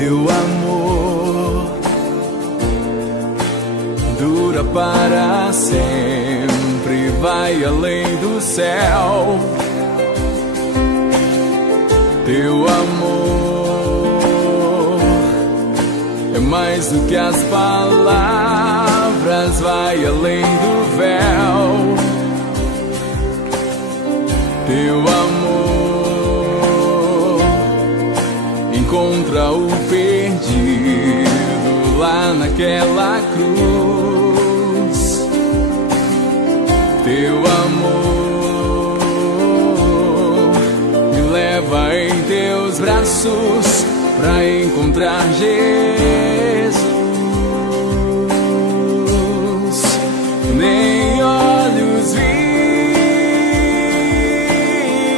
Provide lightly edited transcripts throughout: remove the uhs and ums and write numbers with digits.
Teu amor dura para sempre, vai além do céu. Teu amor é mais do que as palavras, vai além do véu. Teu amor encontra o perdido lá naquela cruz. Teu amor me leva em teus braços pra encontrar Jesus. Nem olhos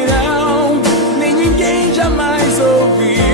viram, nem ninguém jamais ouviu